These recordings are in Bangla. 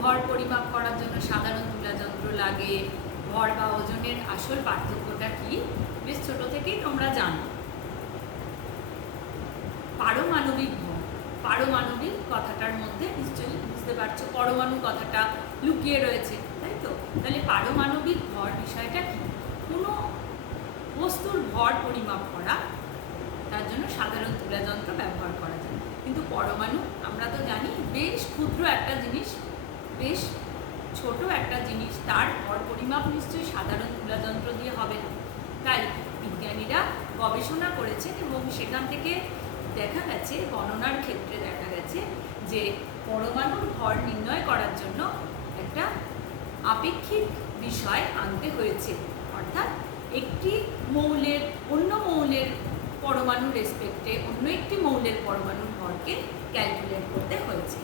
ভর পরিমাপ করার জন্য সাধারণ তুলাযন্ত্র লাগে, ভর বা ওজনের আসল পার্থক্যটা কি বেশ ছোট থেকেই তোমরা জানো। পারমাণবিক ভর, পারমাণবিক কথাটার মধ্যে নিশ্চয়ই বুঝতে পারছো পরমাণু কথাটা লুকিয়ে রয়েছে, তাই তো? তাহলে পারমাণবিক ভর বিষয়টা কি? কোনো বস্তুর ভর পরিমাপ করা, তার জন্য সাধারণ তুলাযন্ত্র ব্যবহার করা যায়। কিন্তু পরমাণু আমরা তো জানি বেশ ক্ষুদ্র একটা জিনিস, বেশ ছোট একটা জিনিস, তার ভর পরিমাপ নিশ্চয়ই সাধারণ তুলাযন্ত্র দিয়ে হবে না। তাই বিজ্ঞানীরা গবেষণা করেছেন এবং সেখান থেকে দেখা গেছে, গণনার ক্ষেত্রে দেখা গেছে যে পরমাণুর ভর নির্ণয় করার জন্য একটা আপেক্ষিক বিষয় আনতে হয়েছে, অর্থাৎ একটি মৌলের অন্য মৌলের পরমাণুর রেসপেক্টে অন্য একটি মৌলের পরমাণুর ভরকে ক্যালকুলেট করতে হয়েছে।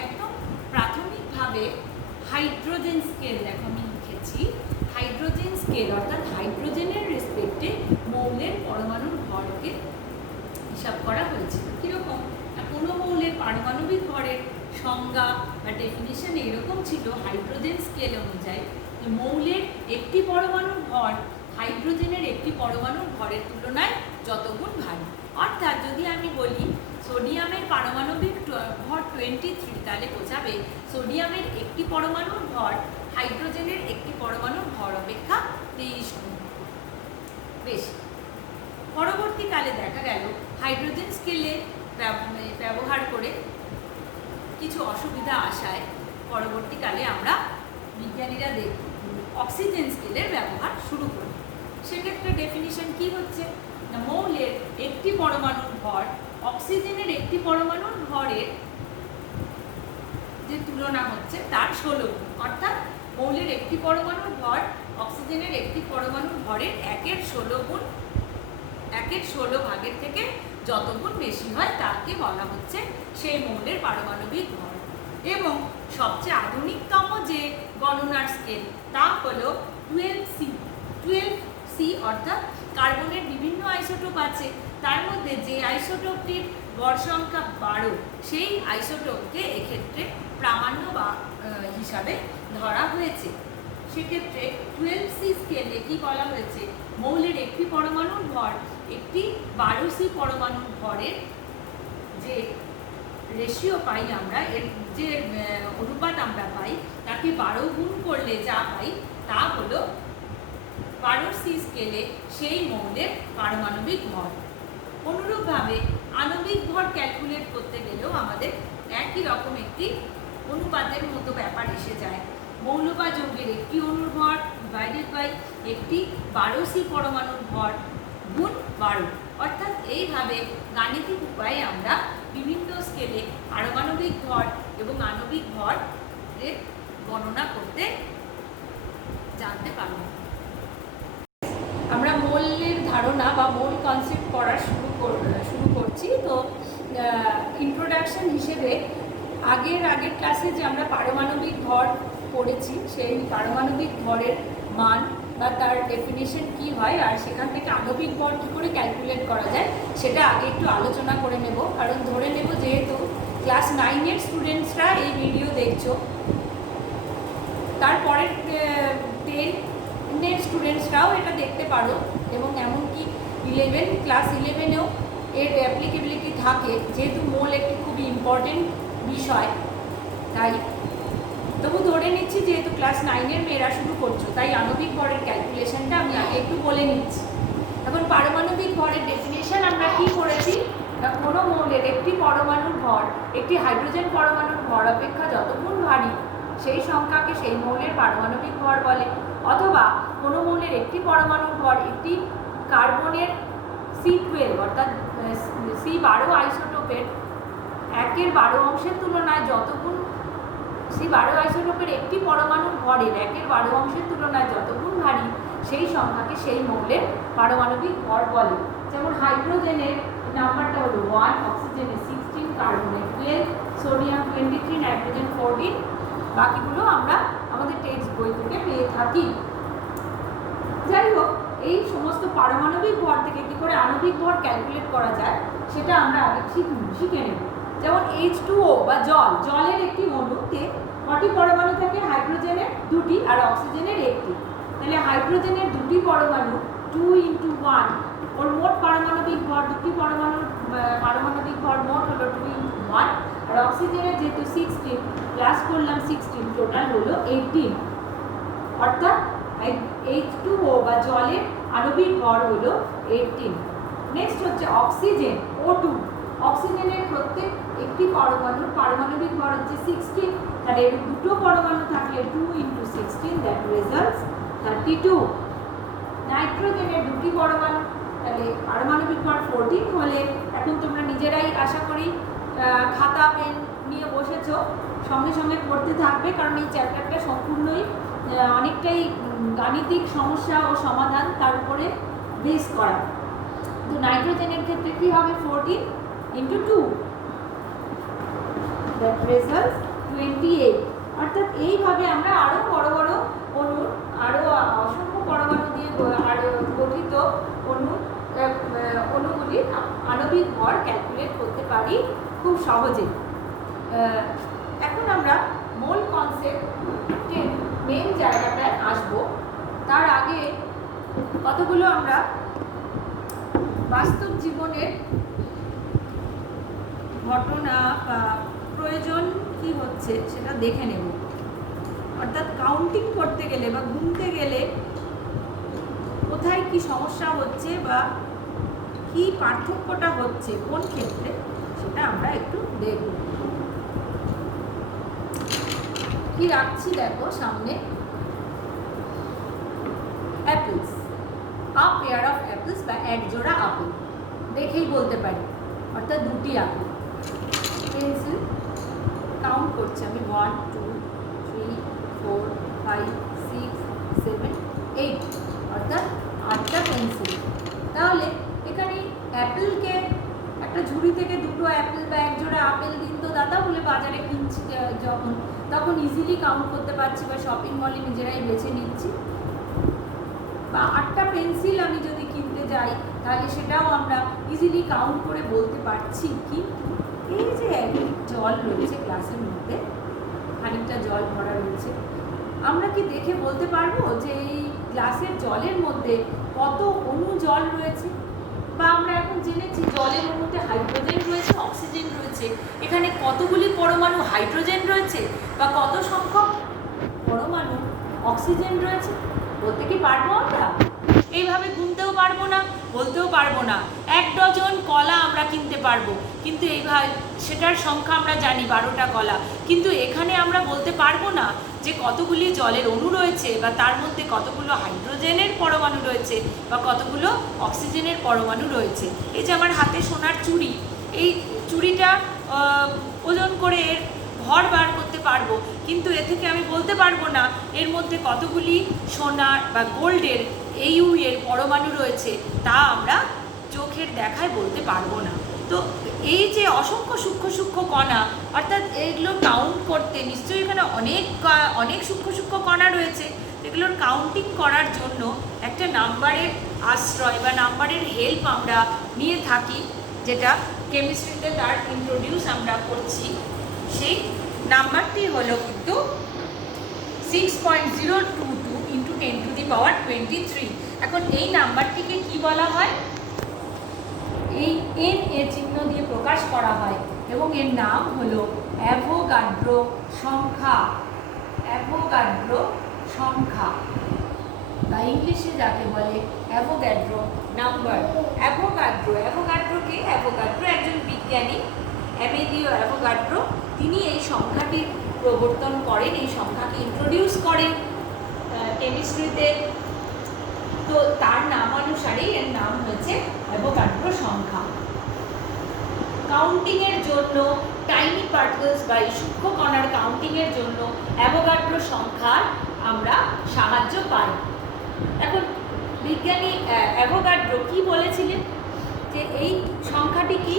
একদম প্রাথমিকভাবে হাইড্রোজেন স্কেল, দেখো আমি লিখেছি হাইড্রোজেন স্কেল, অর্থাৎ হাইড্রোজেনের রেসপেক্টে মৌলের পরমাণুর ভরকে হিসাব করা হয়েছিল। কীরকম? কোনো মৌলের পারমাণবিক ভরের সংজ্ঞা বা ডেফিনিশন এরকম ছিল হাইড্রোজেন স্কেল অনুযায়ী যে মৌলের একটি পরমাণুর ভর হাইড্রোজেনের একটি পরমাণুর ভরের তুলনায় যতগুণ ভারী। অর্থাৎ যদি আমি বলি সোডিয়ামের পারমাণবিক ভর 23, তাহলে বোঝাবে সোডিয়ামের একটি পরমাণুর ভর হাইড্রোজেনের একটি পরমাণুর ভর অপেক্ষা 23 গুণ বেশি। পরবর্তীকালে দেখা গেল হাইড্রোজেন স্কেলে ব্যবহার করে কিছু অসুবিধা আসায় পরবর্তীকালে আমরা বিজ্ঞানীরা অক্সিজেন স্কেলের ব্যবহার শুরু করি। সেক্ষেত্রে ডেফিনিশন কি হচ্ছে না, মৌলের একটি পরমাণুর ভর অক্সিজেনের একটি পরমাণুর ভরের যে তুলনা হচ্ছে তার 16 গুণ, অর্থাৎ মৌলের একটি পরমাণুর ভর অক্সিজেনের একটি পরমাণুর ভরের 1/16 গুণ, 1/16 ভাগের থেকে যত গুণ বেশি হয় তাকে বলা হচ্ছে সেই মৌলের পারমাণবিক ভর। এবং সবচেয়ে আধুনিকতম যে গণনার স্কেল তা হলো 12C, অর্থাৎ কার্বনের বিভিন্ন আইসোটোপ আছে, তার মধ্যে যে আইসোটোপটির ভর সংখ্যা 12 সেই আইসোটোপকে এক্ষেত্রে প্রামাণ্য বা হিসাবে ধরা হয়েছে। সেক্ষেত্রে 12C স্কেলে কি বলা হয়েছে, মৌলের একটি পরমাণুর ভর একটি 12C পরমাণুর ভরের যে রেশিও পাই আমরা, এর যে অনুপাত আমরা পাই তাকে 12 গুণ করলে যা পাই তা হলো 12C স্কেলে সেই মৌলের পারমাণবিক ভর। অনুরূপভাবে আণবিক ভর ক্যালকুলেট করতে গেলেও আমাদের একই রকম একটি অনুপাতের মতো ব্যাপার এসে যায়। মৌল বা যৌগের একটি অণুর ভর ডিভাইডেড বাই একটি 12C পরমাণুর ভর গুণ 12, অর্থাৎ এইভাবে গাণিতিক উপায়ে আমরা বিভিন্ন স্কেলে পারমাণবিক ভর এবং আণবিক ভরের গণনা করতে জানতে পারব। আমরা মোলের ধারণা বা মোল কনসেপ্ট পড়া শুরু করছি। তো ইন্ট্রোডাকশন হিসেবে আগের ক্লাসে যে আমরা পারমাণবিক ভর পড়েছি সেই পারমাণবিক ভরের মান বা তার ডেফিনিশন কি হয় আর সেখান থেকে আণবিক ভর কী করে ক্যালকুলেট করা যায় সেটা আগে একটু আলোচনা করে নেব। কারণ ধরে নেব যেহেতু ক্লাস 9-এর স্টুডেন্টসরা এই ভিডিও দেখছো, তারপরের 10-এর স্টুডেন্টসরাও এটা দেখতে পারো এবং এমনকি ক্লাস 11-এও এর অ্যাপ্লিকেবিলিটি থাকে, যেহেতু মোল একটি খুবই ইম্পর্টেন্ট বিষয়। তাই তবু ধরে নিচ্ছি যেহেতু ক্লাস 9-এর মেয়েরা শুরু করছো, তাই আণবিক ভরের ক্যালকুলেশনটা আমি আগে একটু বলে নিচ্ছি। এখন পারমাণবিক ভরের ডেফিনেশন আমরা কি করেছি, কোনো মৌলের একটি পরমাণুর ভর একটি হাইড্রোজেন পরমাণুর ভর অপেক্ষা যত গুণ ভারী সেই সংখ্যাকে সেই মৌলের পারমাণবিক ভর বলে। অথবা কোনো মৌলের একটি পরমাণুর ভর একটি কার্বনের C12 অর্থাৎ C12 আইসোটোপের 1/12 অংশের তুলনায় যত গুণ C12 আইসোটোপের একটি পরমাণুর ভরের 1/12 অংশের তুলনায় যত গুণ ভারী সেই সংখ্যাকে সেই মৌলের পারমাণবিক ভর বলে। যেমন হাইড্রোজেনের নাম্বারটা হলো 1, অক্সিজেনের 16, কার্বনের 12, সোডিয়াম 23, নাইট্রোজেন 14, বাকিগুলো আমরা আমাদের টেক্সট বই থেকে পেয়ে থাকি। যাই হোক, এই সমস্ত পারমাণবিক ভর থেকে কী করে আণবিক ভর ক্যালকুলেট করা যায় সেটা আমরা আগে শিখে নেব। যেমন H2O বা জলের একটি অণুতে কটি পরমাণু থাকে? হাইড্রোজেনের 2টি আর অক্সিজেনের 1টি। তাহলে হাইড্রোজেনের 2টি পরমাণু 2 × 1, ওর মোট পারমাণবিক ভর, দুটি পরমাণুর পারমাণবিক ভর মোট হলো 2 × 1, আর অক্সিজেনের যেহেতু 16 প্লাস করলাম 16, টোটাল হলো 18। অর্থাৎ H2O বা জলের আণবিক ভর হলো 18। নেক্সট হচ্ছে অক্সিজেন O2। অক্সিজেনের প্রত্যেক একটি পরমাণুর পারমাণবিক ভর হচ্ছে 16, তাহলে এর দুটো পরমাণু থাকলে 2 × 16, দ্যাট রেজাল্টস 32। নাইট্রোজেনের দুটি পরমাণু, তাহলে পারমাণবিক ভর 14 হলে, এখন তোমরা নিজেরাই আশা করি খাতা পেন নিয়ে বসেছো, সঙ্গে সঙ্গে পড়তে থাকবে, কারণ এই চ্যাপ্টারটা সম্পূর্ণই অনেকটাই গাণিতিক সমস্যা ও সমাধান তার উপরে বেস করা। তো নাইট্রোজেনের ক্ষেত্রে কি হবে? 14 × 2, দ্যাট রেজাল্টস 28। অর্থাৎ এইভাবে আমরা আরও বড় বড় অণু, আরও অসংখ্য পরমাণু দিয়ে গঠিত অণুগুলির আণবিক ভর ক্যালকুলেট করতে পারি খুব সহজে। এখন আমরা মোল কনসেপ্টের মেন জায়গাটায় আসবো। তার আগে কতগুলো আমরা বাস্তব জীবনের ঘটনা বা প্রয়োজন কি হচ্ছে সেটা দেখে নেব। অর্থাৎ কাউন্টিং করতে গেলে বা গুনতে গেলে কোথায় কি সমস্যা হচ্ছে বা কি পার্থক্যটা হচ্ছে কোন ক্ষেত্রে, সেটা আমরা একটু দেখব। কি রাখছি দেখো সামনে, apples, a pair of apples বা এক জোড়া আপেল, দেখেই বলতে পারি, অর্থাৎ দুটি আপেল। পেন্সিল কাউন্ট করছি আমি, 1 2 3 4 5 6 7 8, অর্থাৎ 8টা পেন্সিল। তাহলে এখানে অ্যাপেলকে একটা ঝুড়ি থেকে দুটো অ্যাপেল বা এক জোড়া আপেল দিন তো দাদা বলে বাজারে কিনছি যখন, তখন ইজিলি কাউন্ট করতে পারছি বা শপিং মলে নিজেরাই বেছে নিচ্ছি। বা 8টা পেন্সিল আমি যদি কিনতে যাই তাহলে সেটাও আমরা ইজিলি কাউন্ট করে বলতে পারছি। কিন্তু এই যে জল রয়েছে গ্লাসের মধ্যে, খানিকটা জল ভরা রয়েছে, আমরা কি দেখে বলতে পারবো যে এই গ্লাসের জলের মধ্যে কত অণু জল রয়েছে? বা আমরা এখন জেনেছি জলের অণুতে হাইড্রোজেন রয়েছে, অক্সিজেন রয়েছে, এখানে কতগুলি পরমাণু হাইড্রোজেন রয়েছে বা কত সংখ্যক পরমাণু অক্সিজেন রয়েছে বলতে কি পারবো আমরা? এইভাবে গুনতেও পারবো না, বলতেও পারবো না। 1 ডজন কলা আমরা কিনতে পারবো, কিন্তু এইভাবে সেটার সংখ্যা আমরা জানি 12টা কলা, কিন্তু এখানে আমরা বলতে পারবো না যে কতগুলি জলের অণু রয়েছে বা তার মধ্যে কতগুলো হাইড্রোজেনের পরমাণু রয়েছে বা কতগুলো অক্সিজেনের পরমাণু রয়েছে। এই যে আমার হাতে সোনার চুড়ি, এই চুড়িটা ওজন করে এর ভর বার করতে পারবো, কিন্তু এ থেকে আমি বলতে পারবো না এর মধ্যে কতগুলি সোনার বা গোল্ডের AU এর পরমাণু রয়েছে, তা আমরা চোখের দেখায় বলতে পারবো না। তো এই যে অসংখ্য সূক্ষ্ম সূক্ষ্ম কণা, অর্থাৎ এগুলো কাউন্ট করতে নিশ্চয়ই এখানে অনেক সূক্ষ্ম সূক্ষ্ম কণা রয়েছে, এগুলোর কাউন্টিং করার জন্য একটা নাম্বারের আশ্রয় বা নাম্বারের হেল্প আমরা নিয়ে থাকি, যেটা কেমিস্ট্রিতে তার ইন্ট্রোডিউস আমরা করছি। সেই নাম্বারটি হলো কিন্তু 6.022 × 10⁻23। এখন এই নাম্বারটিকে কি বলা হয়? এই N এর চিহ্ন দিয়ে প্রকাশ করা হয় এবং এর নাম হলো অ্যাভোগাড্রো সংখ্যা। অ্যাভোগাড্রো সংখ্যা বা ইংলিশে যাকে বলে অ্যাভোগাড্রো নাম্বার। অ্যাভোগাড্রোকে অ্যাভোগাড্রো একজন বিজ্ঞানী, অ্যামেলিও অ্যাভোগাড্রো, তিনি এই সংখ্যাটির প্রবর্তন করেন, এই সংখ্যাকে ইন্ট্রোডিউস করেন কেমিস্ট্রিতে। তো তার নাম অনুসারেই এর নাম হয়েছে অ্যাভোগাড্রো সংখ্যা। কাউন্টিংয়ের জন্য টাইনি পার্টিকেলস বা এই সূক্ষ্ম কণার কাউন্টিংয়ের জন্য অ্যাভোগাড্রো সংখ্যার আমরা সাহায্য পাই। এখন বিজ্ঞানী অ্যাভোগাড্রো কি বলেছিলেন যে এই সংখ্যাটি কি?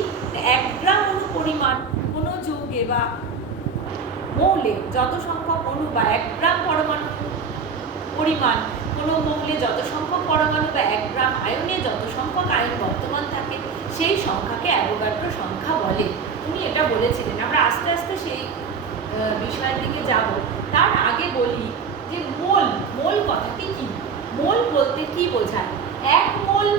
1 গ্রাম অণু পরিমাণ কোনো যৌগে বা মৌলে যত সংখ্যক অণু বা 1 গ্রাম পরমাণু পরিমাণ কোনো মৌলে যত সংখ্যক পরমাণু বা 1 গ্রাম আয়নে যত সংখ্যক আয়ন বর্তমান থাকে, সেই সংখ্যাকে অ্যাভোগাড্রো সংখ্যা বলে। উনি উনি এটা বলেছিলেন। আমরা আস্তে আস্তে সেই বিষয়ের দিকে যাব। তার আগে বলি যে মোল কথাটি কি? মোল বলতে কি বোঝায়? এক মোল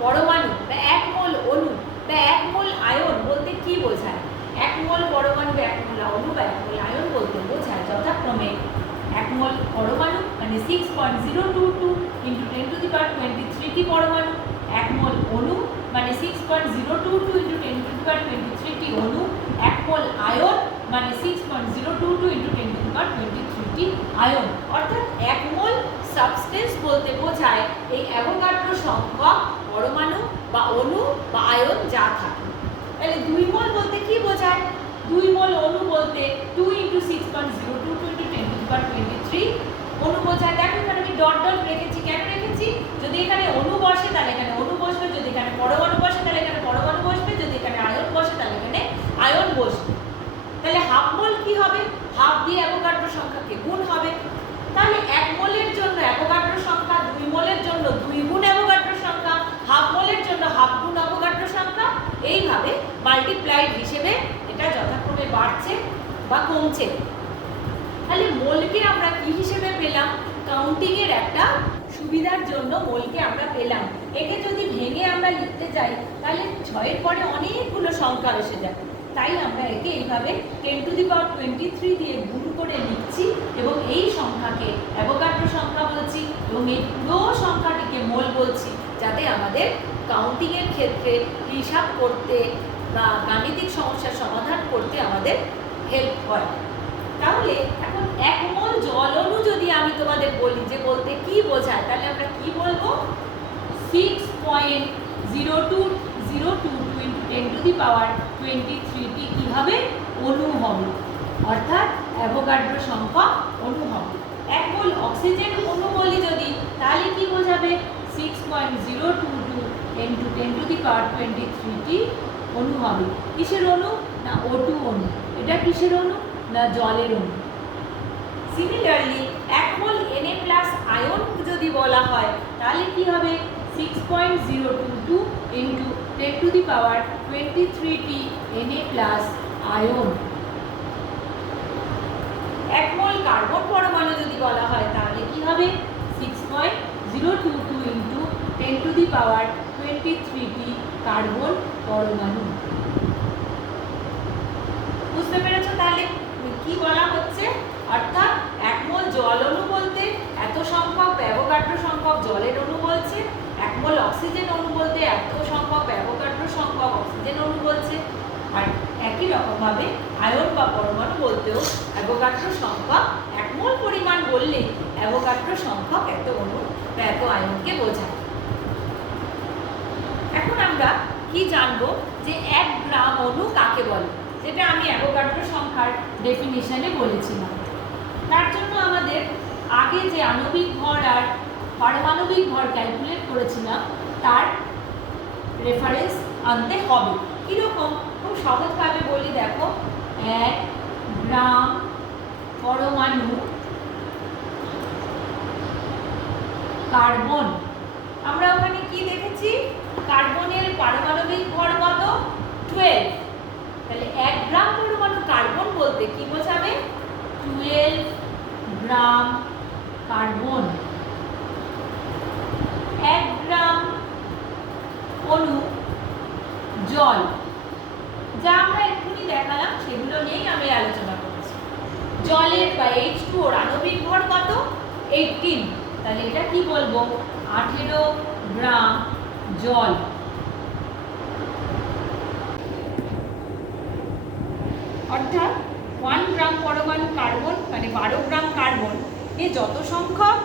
পরমাণু বা এক মোল অণু বা এক মোল আয়ন বলতে কি বোঝায়? এক মোল পরমাণু বা এক মোল অণু বা এক মোল আয়ন বলতে বোঝায় যথাক্রমে এক মোল পরমাণু মানে 6.022 ইন্টু 10⁻23টি পরমাণু, এক মোল অণু মানে 6.022 ইন্টু 10⁻23টি অণু, এক মোল আয়ন মানে 6.022 ইন্টু 10⁻23টি আয়ন। অর্থাৎ এক মোল সাবস্টেন্স বলতে বোঝায় এই অ্যাভোগাড্রো সংখ্যক পরমাণু বা অণু বা আয়ন যা থাকে। তাহলে 2 মোল বলতে কি বোঝায়? 2 মোল অণু বলতে 2 ইন্টু 6.022 ইন্টু 10⁻23 অণু বোঝায়। দেখো এখানে আমি ডট ডট রেখেছি, কেন রেখেছি? যদি এখানে অণু বসে তাহলে এখানে অণু বসবে, যদি এখানে পরমাণু বসে তাহলে এখানে পরমাণু বসবে, যদি এখানে আয়ন বসে তাহলে এখানে আয়ন বসবে। তাহলে হাফ মোল কি হবে? হাফ দিয়ে অ্যাভোগাড্রো সংখ্যাকে গুণ হবে। তাহলে এক মোলের জন্য অ্যাভোগাড্রো সংখ্যা, 2 মোলের জন্য 2 গুণ অ্যাভোগাড্রো সংখ্যা, হাফ মোলের জন্য হাফ গুণ অ্যাভোগাড্রো সংখ্যা, এইভাবে মাল্টিপ্লাইড হিসেবে এটা যথাক্রমে বাড়ছে বা কমছে। তাহলে মোলকে আমরা কি হিসেবে পেলাম? কাউন্টিং এর একটা সুবিধার জন্য মোলকে আমরা পেলাম। একে যদি ভেঙে আমরা লিখতে যাই তাহলে 6-এর পরে অনেকগুলো সংখ্যা এসে যায়, তাই আমরা একে এইভাবে 10⁻23 দিয়ে গুণ করে লিখছি এবং এই সংখ্যাকে অ্যাভোগাড্রো সংখ্যা বলছি এবং এই পুরো সংখ্যাটিকে মোল বলছি, যাতে আমাদের কাউন্টিং এর ক্ষেত্রে হিসাব করতে বা গাণিতিক সমস্যার সমাধান করতে আমাদের হেল্প হয়। তাহলে এখন এক মোল জল অণু যদি আমি তোমাদের বলি যে বলতে কি বোঝায়, তাহলে আমরা কি বলবো? 6.02022 ইন্টু 10⁻23টি কি হবে? অণু হবে, অর্থাৎ অ্যাভোগাড্রো সংখ্যক অণু হবে। এক মোল অক্সিজেন অণু বলি যদি, তাহলে কি বোঝাবে? 6.022 ইন্টু 10⁻23টি অণু হবে। কিসের অণু? না O2 অণু। এটা কিসের অণু? না জলের অণু। সিমিলারলি এক মোল Na+ আয়ন যদি বলা হয় তাহলে কি হবে? 6.022 ইন্টু 10⁻23টি Na+ আয়ন। এক মোল কার্বন পরমাণু যদি বলা হয় তাহলে কি হবে? 6.022 ইন্টু 10⁻23টি কার্বন পরমাণু। বুঝতে পেরেছো তাহলে কি বলা হচ্ছে? অর্থাৎ এক মোল জল অণু বলতে এত সংখ্যক অ্যাভোগাড্রো সংখ্যক জলের অণু বলছে, এক মোল অক্সিজেন অণু বলতে এত সংখ্যক অ্যাভোগাড্রো সংখ্যক অক্সিজেন অণু বলছে। আর একই রকমভাবে আয়ন বা পরমাণু বলতেও অ্যাভোগাড্রো সংখ্যক এক মোল পরিমাণ বললে অ্যাভোগাড্রো সংখ্যক এত অণু বা এত আয়নকে বোঝায়। এখন আমরা কি জানবো যে 1 গ্রাম অণু কাকে বলে, যেটা আমি অ্যাভোগাড্রো সংখ্যার ডেফিনিশনে বলেছিলাম। তার জন্য আমাদের আগে যে আণবিক ভর আর পারমাণবিক ভর ক্যালকুলেট করেছিলাম তার রেফারেন্স আনতে হবে। কীরকম? খুব সহজভাবে বলি, দেখো 1 গ্রাম পরমাণু কার্বন, আমরা ওখানে কি দেখেছি? কার্বনের পারমাণবিক ভর কত? 12। তাহলে 1 গ্রাম পরমাণু কার্বন বলতে কি বোঝাবে? 12 গ্রাম কার্বন। 1 গ্রাম অণু জল, যা আমরা এক্ষুনি দেখালাম সেগুলো নিয়েই আমি আলোচনা করছি। জলের বা H2O আণবিক ভর কত? 18। তাহলে এটা কি বলবো? 18 গ্রাম জল। অর্থাৎ 1 গ্রাম পরমাণু কার্বন মানে 12 গ্রাম কার্বন এ যত সংখ্যক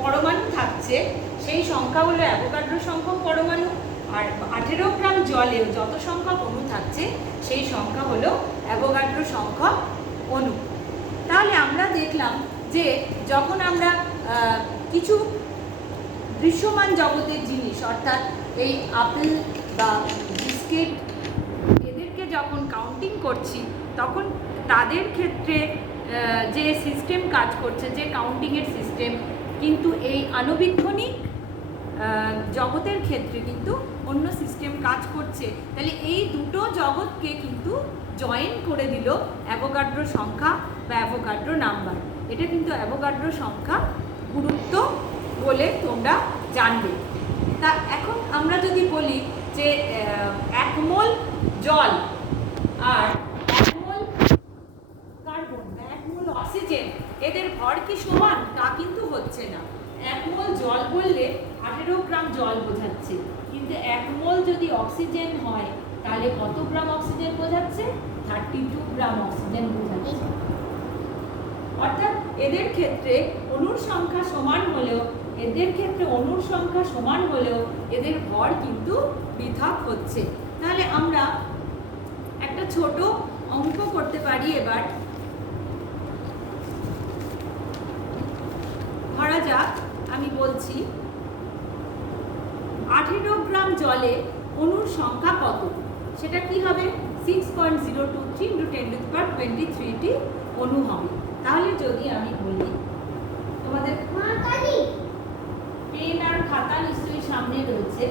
পরমাণু থাকছে সেই সংখ্যা হলো অ্যাভোগাড্রো সংখ্যক পরমাণু, আর 18 গ্রাম জলেও যত সংখ্যক অণু থাকছে সেই সংখ্যা হলো অ্যাভোগাড্রো সংখ্যক অণু। তাহলে আমরা দেখলাম যে যখন আমরা কিছু দৃশ্যমান জগতের জিনিস অর্থাৎ এই আপেল বা বিস্কিট এদেরকে যখন কাউন্টিং করছি তখন তাদের ক্ষেত্রে যে সিস্টেম কাজ করছে, যে কাউন্টিংয়ের সিস্টেম, কিন্তু এই আণুবীক্ষণিক জগতের ক্ষেত্রে কিন্তু অন্য সিস্টেম কাজ করছে। তাহলে এই দুটো জগৎকে কিন্তু জয়েন করে দিল অ্যাভোগাড্রো সংখ্যা বা অ্যাভোগাড্রো নাম্বার। এটা কিন্তু অ্যাভোগাড্রো সংখ্যা গুরুত্ব বলে তোমরা জানবে। তা এখন আমরা যদি বলি যে 1 মোল জল আর 1 মোল কার্বন বা 1 মোল অক্সিজেন এদের ভর কি সমান? তা কিন্তু হচ্ছে না। 1 মোল জল বললে 18 গ্রাম জল বোঝাচ্ছে, কিন্তু 1 মোল যদি অক্সিজেন হয় তাহলে কত গ্রাম অক্সিজেন বোঝাচ্ছে? 32 গ্রাম অক্সিজেন বোঝাচ্ছে। অর্থাৎ এদের ক্ষেত্রে অণুর সংখ্যা সমান হলেও এদের ভর কিন্তু পৃথক হচ্ছে। তাহলে আমরা একটা ছোট অঙ্ক করতে পারি এবার। ধরা যাক আমি বলছি 18 গ্রাম জলে অণুর সংখ্যা কত? সেটা কি হবে? 6.023 × 10⁻23টি অণু হবে। তাহলে যদি আমি বলি, তোমাদের পেন আর খাতা নিশ্চয়ই সামনে রয়েছে।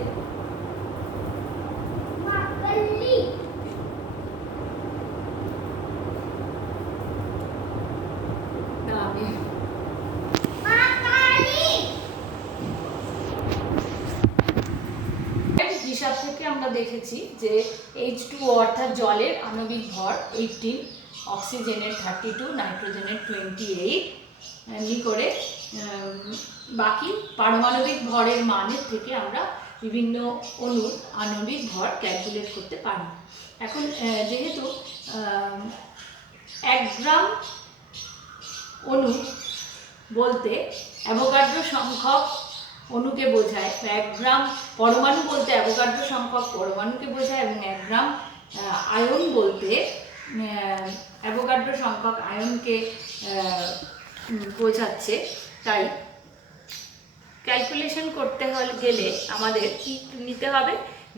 হিসাব থেকে আমরা দেখেছি যে H2O অর্থাৎ জলের আণবিক ভর 18, অক্সিজেনের 32, নাইট্রোজেনের 28, এমনি করে বাকি পারমাণবিক ভরের মানের থেকে আমরা বিভিন্ন অণুর আণবিক ভর ক্যালকুলেট করতে পারি। এখন যেহেতু 1 গ্রাম অণু বলতে অ্যাভোগাড্রো সংখ্যক অণুকে বোঝায়, 1 গ্রাম পরমাণু বলতে অ্যাভোগাড্রো সংখ্যক পরমাণুকে বোঝায়, এবং 1 গ্রাম আয়ন বলতে অ্যাভোগাড্রো সংখ্যক আয়নকে বোঝাচ্ছে। তাই ক্যালকুলেশন করতে গেলে আমাদের কি নিতে হবে?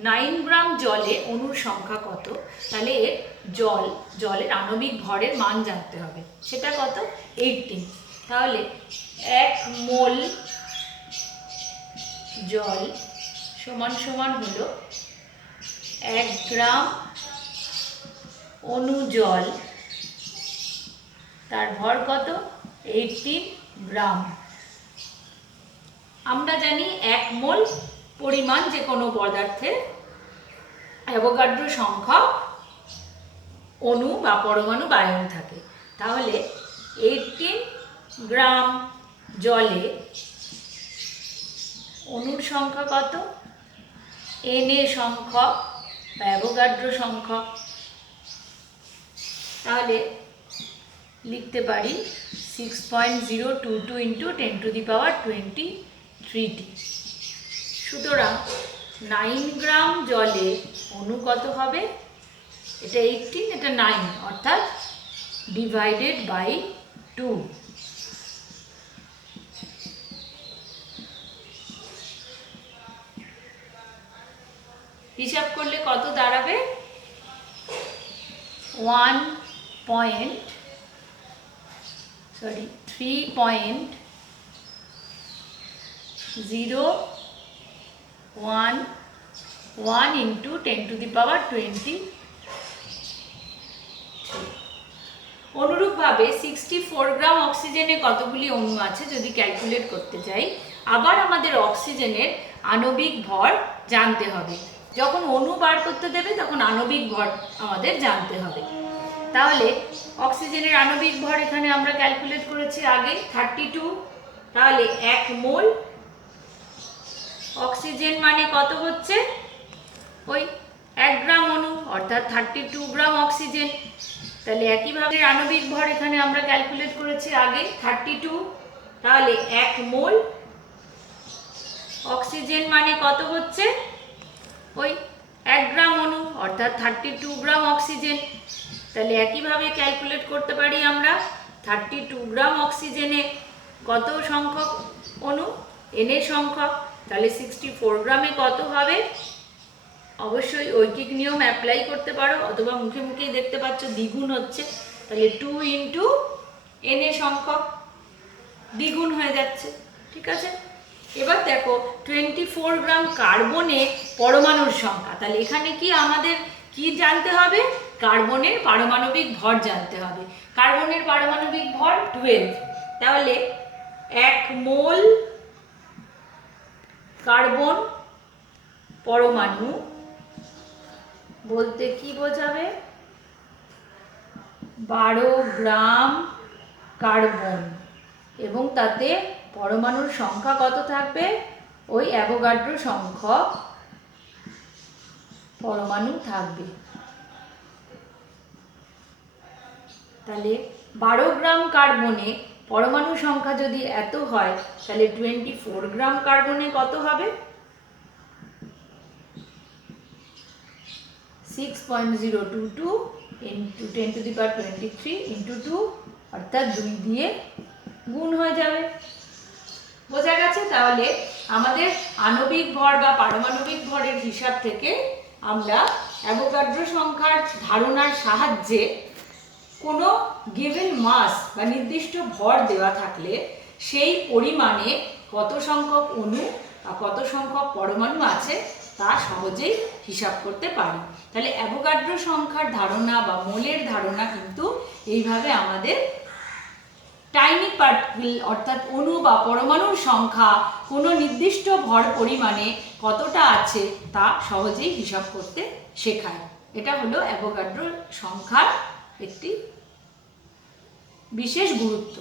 9 গ্রাম জলে অণুর সংখ্যা কত, তাহলে জলের আণবিক ভরের মান জানতে হবে। সেটা কত? 18। তাহলে 1 মোল জল সমান সমান হলো 1 গ্রাম অণু জল, তার ভর কত? 18 গ্রাম। আমরা জানি 1 মোল পরিমাণ যে কোনো পদার্থের অ্যাভোগাড্রো সংখ্যক অণু বা পরমাণু বা আয়ন থাকে। তাহলে 18 গ্রাম জলে অণুর সংখ্যা কত? Na সংখ্যক বা অ্যাভোগাড্রো সংখ্যক। তাহলে লিখতে পারি 6.022 × 10⁻23টি। সুতরাং 9 গ্রাম জলে অণু কত হবে? এটা 18, এটা 9, অর্থাৎ ডিভাইডেড বাই 2। হিসাব করলে কত দাঁড়াবে? 3.011 × 10⁻23। অনুরূপভাবে 64 গ্রাম অক্সিজেনে কতগুলি অণু আছে যদি ক্যালকুলেট করতে চাই, আবার আমাদের অক্সিজেনের আণবিক ভর জানতে হবে। যখন অণু বার করতে দেবে তখন আণবিক ভর আমাদের জানতে হবে। তাহলে অক্সিজেনের আণবিক ভর এখানে আমরা ক্যালকুলেট করেছি আগে 32। তাহলে 1 মোল অক্সিজেন মানে কত হচ্ছে? ওই 1 গ্রাম অণু, অর্থাৎ 32 গ্রাম অক্সিজেন। তাহলে একইভাবে আণবিক ভর এখানে আমরা ক্যালকুলেট করেছি আগে 32। তাহলে 1 মোল অক্সিজেন মানে কত হচ্ছে? ওই 1 গ্রাম অণু, অর্থাৎ 32 গ্রাম অক্সিজেন। তাহলে একইভাবে ক্যালকুলেট করতে পারি আমরা 32 গ্রাম অক্সিজেনে কত সংখ্যক অণু? Na সংখ্যক। তাহলে 64 গ্রামে কত হবে? অবশ্যই ঐকিক নিয়ম অ্যাপ্লাই করতে পারো, অথবা মুখে মুখেই দেখতে পাচ্ছ দ্বিগুণ হচ্ছে। তাহলে 2 × Na সংখ্যক দ্বিগুণ হয়ে যাচ্ছে। ঠিক আছে? এবার দেখো 24 গ্রাম কার্বনে পরমাণুর সংখ্যা। তাহলে এখানে কি আমাদের কি জানতে হবে? কার্বনের পারমাণবিক ভর জানতে হবে। কার্বনের পারমাণবিক ভর 12। তাহলে 1 মোল কার্বন পরমাণু বলতে কি বোঝাবে? 12 গ্রাম কার্বন, এবং তাতে পরমাণুর সংখ্যা কত থাকবে? ওই অ্যাভোগাড্রো সংখ্যক পরমাণু থাকবে। তাহলে 12 গ্রাম কার্বনে পরমাণু সংখ্যা যদি এত হয়, তাহলে 24 গ্রাম কার্বনে কত হবে? 6.022 into 10⁻23 into 2, অর্থাৎ 2 দিয়ে গুণ হয়ে যাবে। বোঝা গেছে? তাহলে আমাদের আণবিক ভর বা পারমাণবিক ভরের হিসাব থেকে আমরা অ্যাভোগাড্রো সংখ্যার ধারণার সাহায্যে কোনো গিভেন মাস বা নির্দিষ্ট ভর দেওয়া থাকলে সেই পরিমাণে কত সংখ্যক অণু বা কত সংখ্যক পরমাণু আছে তা সহজেই হিসাব করতে পারি। তাহলে অ্যাভোগাড্রো সংখ্যার ধারণা বা মোলের ধারণা কিন্তু এইভাবে আমাদের টাইনি পার্টিকেল অর্থাৎ অণু বা পরমাণুর সংখ্যা কোনো নির্দিষ্ট ভর পরিমাণে কতটা আছে তা সহজেই হিসাব করতে শেখায়। এটা হলো অ্যাভোগাড্রো সংখ্যার একটি বিশেষ গুরুত্ব।